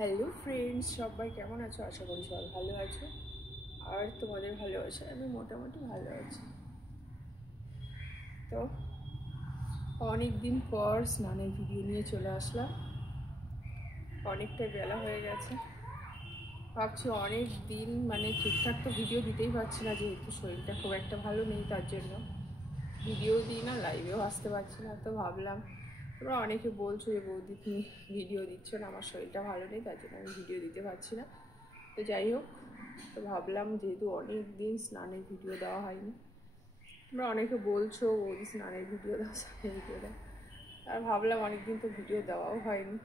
Hello friends, সবাই কেমন আছো? আশা করি সবাই ভালো আছো। আর তোমাদের ভালোবাসা আমি মোটামুটি ভালো আছি। তো অনেক দিন পর স্নানের ভিডিও নিয়ে চলে আসলাম। অনেকটাই বেলা হয়ে গেছে। ভাবছি অনেক দিন ঠিকঠাক তো ভিডিও দিতেই পারছি না, যেহেতু শরীরটা খুব একটা ভালো নেই, তার জন্য ভিডিও দিই না, লাইভেও আসতে পারছি না। তো ভাবলাম, তোমরা অনেকে বলছো যে বৌদি তুমি ভিডিও দিচ্ছ না, আমার শরীরটা ভালো নেই, তার জন্য আমি ভিডিও দিতে পারছি না। তো যাই হোক, তো ভাবলাম যেহেতু অনেক দিন স্নানের ভিডিও দেওয়া হয়নি, তোমরা অনেকে বলছো বৌদি স্নানের ভিডিও দাও, স্নানের ভিডিও দাও, আর ভাবলাম অনেকদিন তো ভিডিও দেওয়াও হয়নি,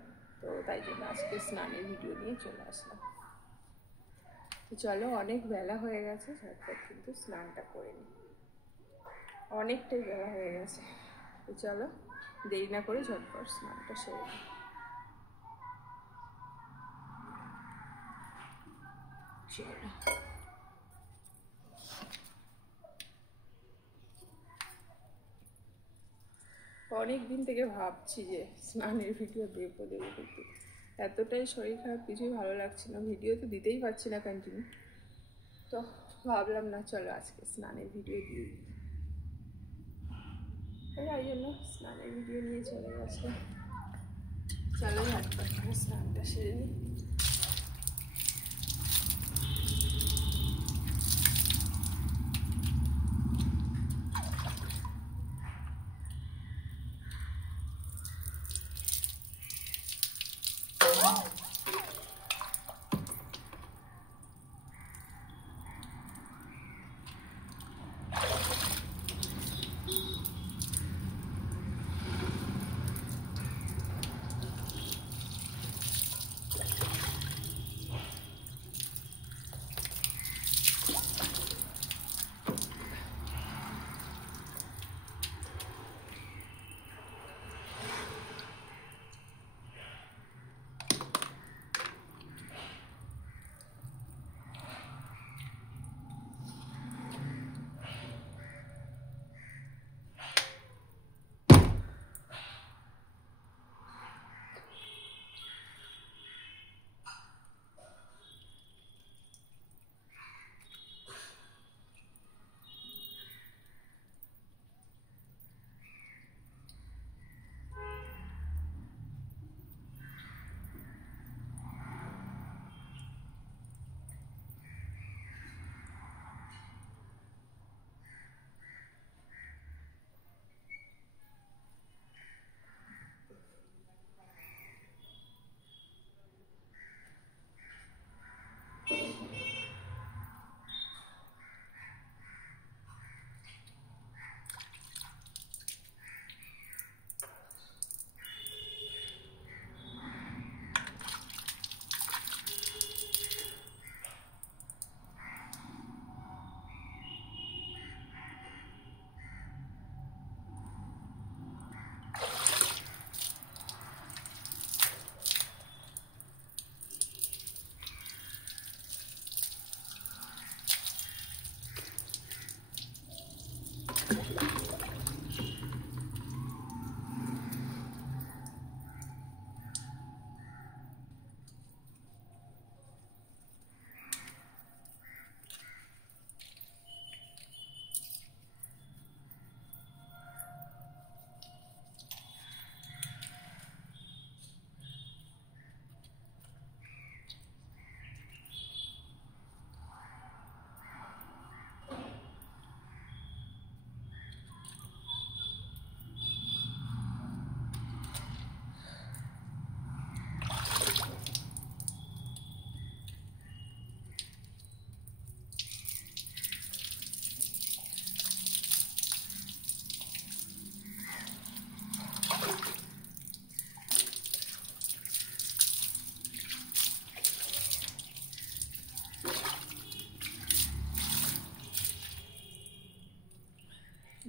তো তাই জন্য আজকে স্নানের ভিডিও নিয়ে চলে আসলাম। তো চলো, অনেক বেলা হয়ে গেছে, ঝটপট কিন্তু স্নানটা করে নিই, অনেকটাই বেলা হয়ে গেছে। তো চলো, দেরি না করে ঝটপট স্নানটা সেরে নিই। চলো, অনেক দিন থেকে ভাবছি যে স্নানের ভিডিও দেবো কিন্তু এতটাই শরীর খারাপ, কিছুই ভালো লাগছে না, ভিডিও তো দিতেই পারছি না কন্টিনিউ। তো ভাবলাম না, চলো আজকে স্নানের ভিডিও দিয়ে দিই, তাই জন্য স্নানের ভিডিও নিয়ে চলে গেছে। চলো ঝটপট করে স্নানটা সেরে নিই।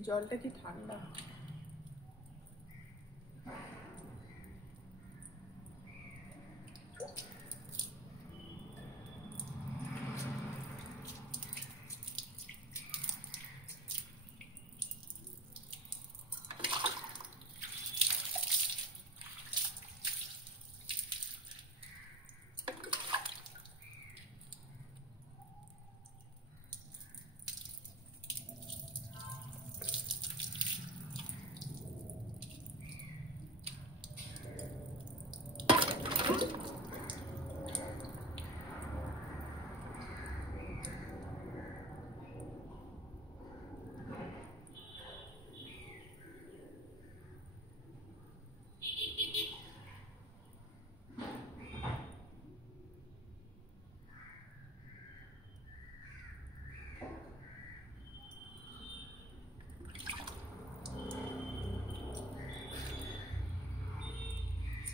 জলটা কি ঠান্ডা?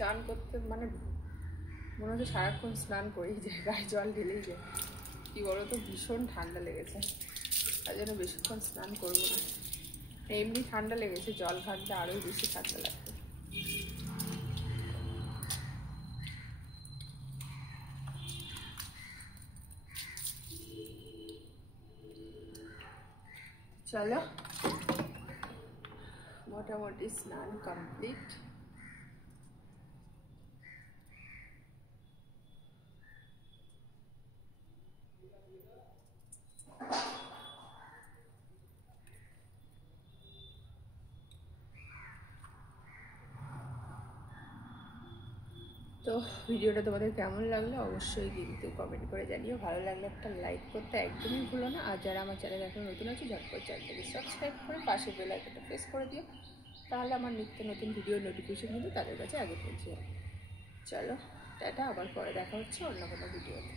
স্নান করতে মানে মনে হচ্ছে সারাক্ষণ স্নান করেই যায়, গায়ে জল ঢেলেই যায়। কী বলো তো, ভীষণ ঠান্ডা লেগেছে, তার জন্য বেশিক্ষণ স্নান করবো না। এমনি ঠান্ডা লেগেছে, জল ঘাটলে আরোই বেশি ঠান্ডা লাগবে। চলো, মোটামুটি স্নান কমপ্লিট। তো ভিডিওটা তোমাদের কেমন লাগলো অবশ্যই কিন্তু কমেন্ট করে জানিও। ভালো লাগলে একটা লাইক করতে একদমই ভুলো না। আর যারা আমার চ্যানেল এখন নতুন আছে, ঝটপট চ্যানেলটাকে সাবস্ক্রাইব করে পাশে বেল আইকনটা প্রেস করে দিও, তাহলে আমার নিত্য নতুন ভিডিওর নোটিফিকেশন কিন্তু তাদের কাছে আগে পৌঁছে যাবে। চলো টাটা, আবার পরে দেখা হচ্ছে অন্য কোনো ভিডিওতে।